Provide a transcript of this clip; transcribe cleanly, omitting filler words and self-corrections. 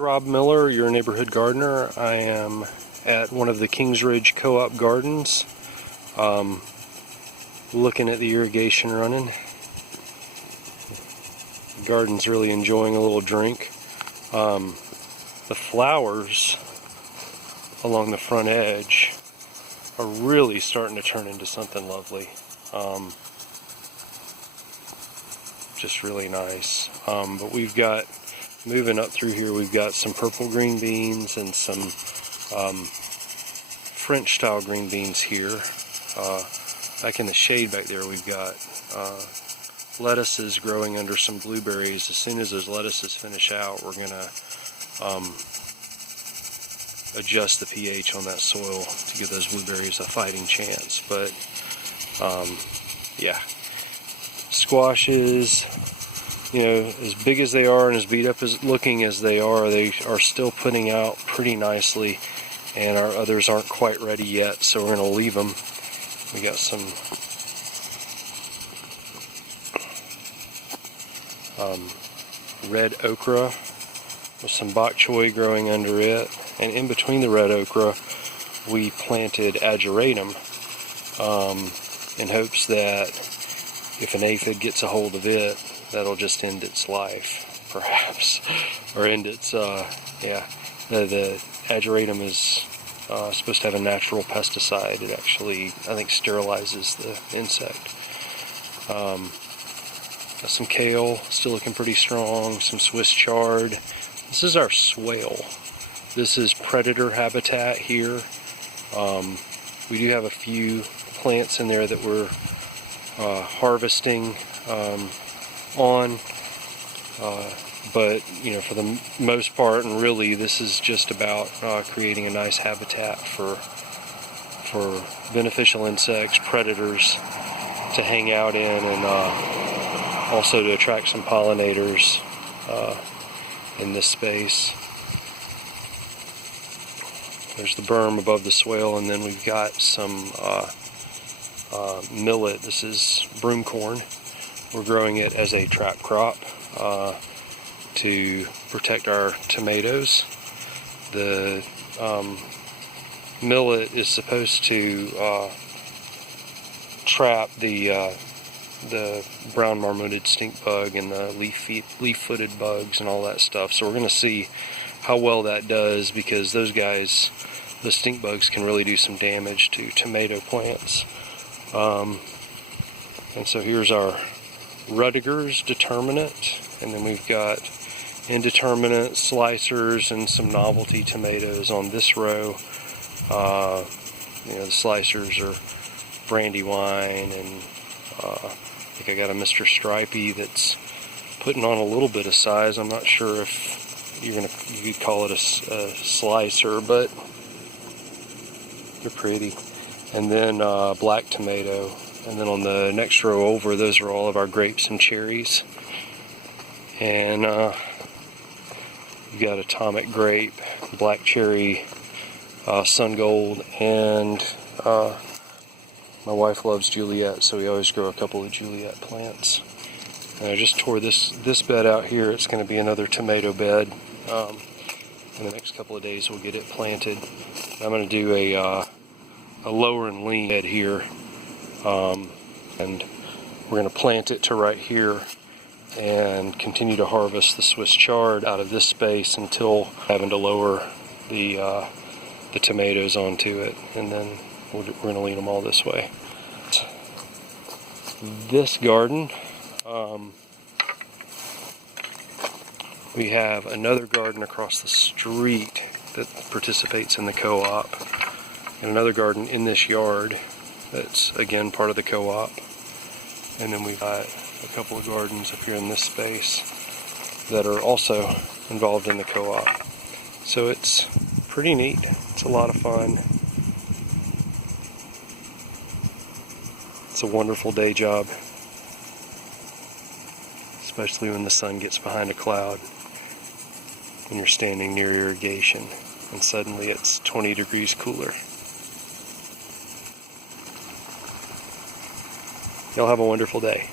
Rob Miller, your neighborhood gardener. I am at one of the Kingsridge CoOp gardens, looking at the irrigation running. The garden's really enjoying a little drink. The flowers along the front edge are really starting to turn into something lovely. Just really nice. But we've got, moving up through here, we've got some purple green beans and some French style green beans here. Back in the shade back there, we've got lettuces growing under some blueberries. As soon as those lettuces finish out, we're going to adjust the pH on that soil to give those blueberries a fighting chance. But yeah, squashes, you know, as big as they are and as beat up as looking as they are still putting out pretty nicely, and our others aren't quite ready yet, so we're going to leave them. We got some red okra with some bok choy growing under it, and in between the red okra we planted ageratum in hopes that if an aphid gets a hold of it, that'll just end its life, perhaps, or end its, yeah, the ageratum is supposed to have a natural pesticide. It actually, I think, sterilizes the insect. Got some kale, still looking pretty strong, some Swiss chard. This is our swale. This is predator habitat here. We do have a few plants in there that we're harvesting on, but you know, for the most part, and really, this is just about creating a nice habitat for beneficial insects, predators to hang out in, and also to attract some pollinators in this space. There's the berm above the swale, and then we've got some millet. This is broomcorn. We're growing it as a trap crop to protect our tomatoes. The millet is supposed to trap the brown marmoted stink bug and the leaf-footed bugs and all that stuff. So we're going to see how well that does, because those guys, the stink bugs, can really do some damage to tomato plants. And so here's our Rudiger's determinate, and then we've got indeterminate slicers and some novelty tomatoes on this row. You know, the slicers are Brandywine, and I think I got a Mr. Stripey that's putting on a little bit of size. I'm not sure if you could call it a slicer, but they're pretty. And then black tomato. And then on the next row over, those are all of our grapes and cherries. And you've got atomic grape, black cherry, sun gold, and my wife loves Juliet, so we always grow a couple of Juliet plants. And I just tore this bed out here. It's going to be another tomato bed. In the next couple of days we'll get it planted. I'm going to do a lower and lean bed here. And we're going to plant it to right here and continue to harvest the Swiss chard out of this space until having to lower the tomatoes onto it, and then we're going to lead them all this way. This garden, we have another garden across the street that participates in the co-op, and another garden in this yard that's again part of the co-op. And then we've got a couple of gardens up here in this space that are also involved in the co-op. So it's pretty neat. It's a lot of fun. It's a wonderful day job, especially when the sun gets behind a cloud and you're standing near irrigation and suddenly it's 20 degrees cooler. Y'all have a wonderful day.